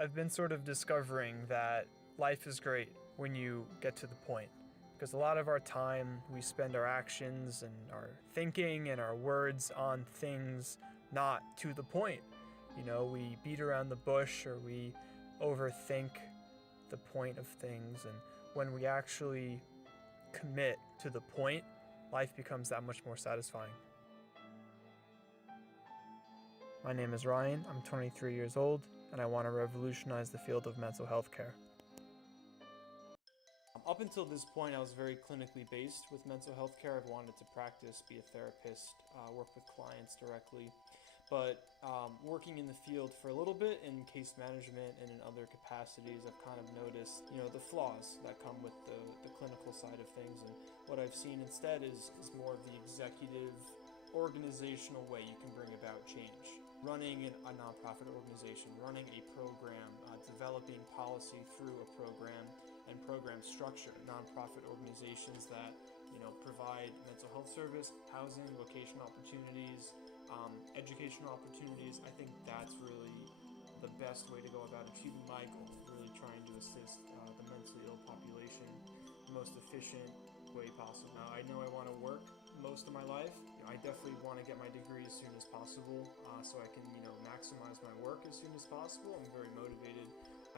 I've been sort of discovering that life is great when you get to the point. Because a lot of our time, we spend our actions and our thinking and our words on things not to the point. You know, we beat around the bush or we overthink the point of things. And when we actually commit to the point, life becomes that much more satisfying. My name is Ryan, I'm 23 years old, and I want to revolutionize the field of mental health care. Up until this point, I was very clinically based with mental health care. I've wanted to practice, be a therapist, work with clients directly. But working in the field for a little bit in case management and in other capacities, I've kind of noticed, the flaws that come with the clinical side of things. And what I've seen instead is more of the executive, organizational way you can bring about change. Running a nonprofit organization, running a program, developing policy through a program and program structure. Nonprofit organizations that provide mental health service, housing, vocational opportunities, educational opportunities. I think that's really the best way to go about achieving my goal, really trying to assist the mentally ill population the most efficient way possible. Now, I know I want to work most of my life. I definitely want to get my degree as soon as possible so I can, maximize my work as soon as possible. I'm very motivated.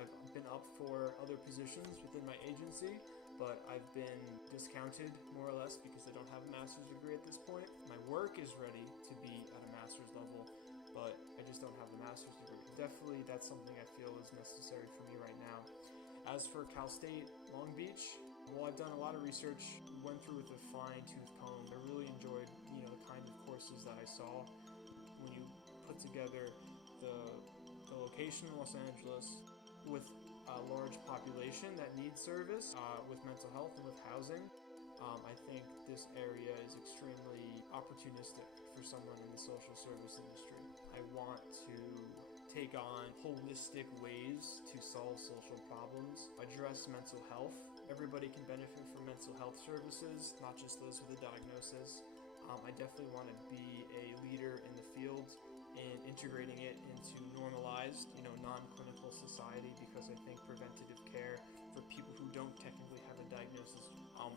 I've been up for other positions within my agency, but I've been discounted more or less because I don't have a master's degree at this point. My work is ready to be at a master's level, but I just don't have the master's degree. Definitely that's something I feel is necessary for me right now. As for Cal State Long Beach, well, I've done a lot of research, went through with a fine-tooth comb. I really enjoyed, the kind of courses that I saw. When you put together the location in Los Angeles with a large population that needs service with mental health and with housing, I think this area is extremely opportunistic for someone in the social service industry. I want to take on holistic ways to solve social problems, address mental health. Everybody can benefit from mental health services, not just those with a diagnosis. I definitely want to be a leader in the field in integrating it into normalized, non-clinical society, because I think preventative care for people who don't technically have a diagnosis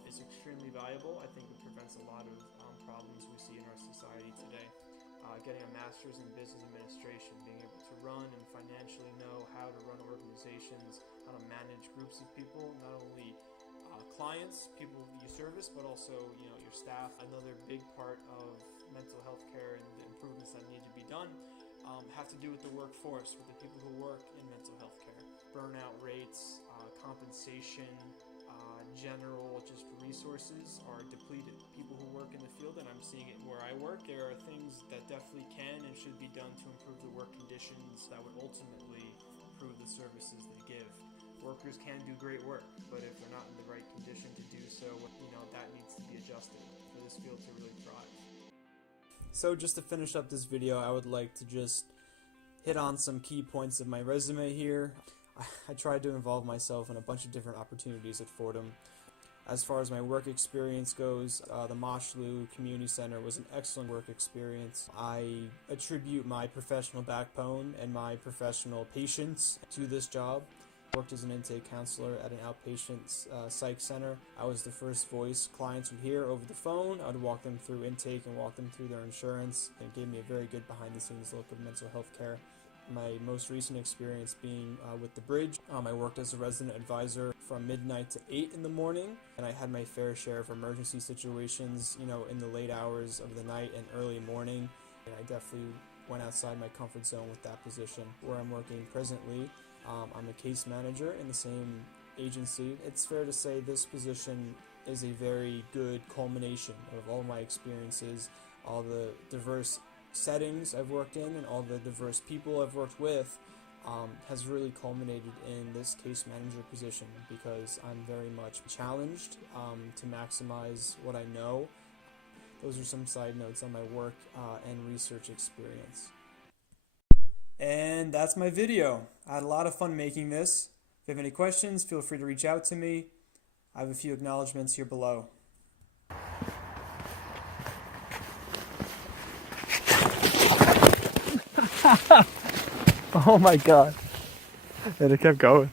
is extremely valuable. I think it prevents a lot of problems we see in our society today. Getting a master's in business administration, being able to run and financially know how to run organizations, how to manage groups of people, not only clients, people you service, but also your staff. Another big part of mental health care and the improvements that need to be done have to do with the workforce, with the people who work in mental health care. Burnout rates, compensation, general just resources are depleted. People who work in the field, and I'm seeing it where I work, there are things that definitely can and should be done to improve the work conditions that would ultimately improve the services they give. Workers can do great work, but if they're not in the right condition to do so, that needs to be adjusted for this field to really thrive. So just to finish up this video, I would like to just hit on some key points of my resume here. I tried to involve myself in a bunch of different opportunities at Fordham. As far as my work experience goes, the Moshlu Community Center was an excellent work experience. I attribute my professional backbone and my professional patience to this job. I worked as an intake counselor at an outpatient psych center. I was the first voice clients would hear over the phone. I would walk them through intake and walk them through their insurance. It gave me a very good behind-the-scenes look of mental health care. My most recent experience being with the Bridge. I worked as a resident advisor from midnight to 8 in the morning, and I had my fair share of emergency situations, in the late hours of the night and early morning, and I definitely went outside my comfort zone with that position. Where I'm working presently, I'm a case manager in the same agency. It's fair to say this position is a very good culmination of all my experiences, all the diverse settings I've worked in and all the diverse people I've worked with has really culminated in this case manager position because I'm very much challenged to maximize what I know. Those are some side notes on my work and research experience. And that's my video. I had a lot of fun making this. If you have any questions, feel free to reach out to me. I have a few acknowledgments here below. Oh my god. And it kept going.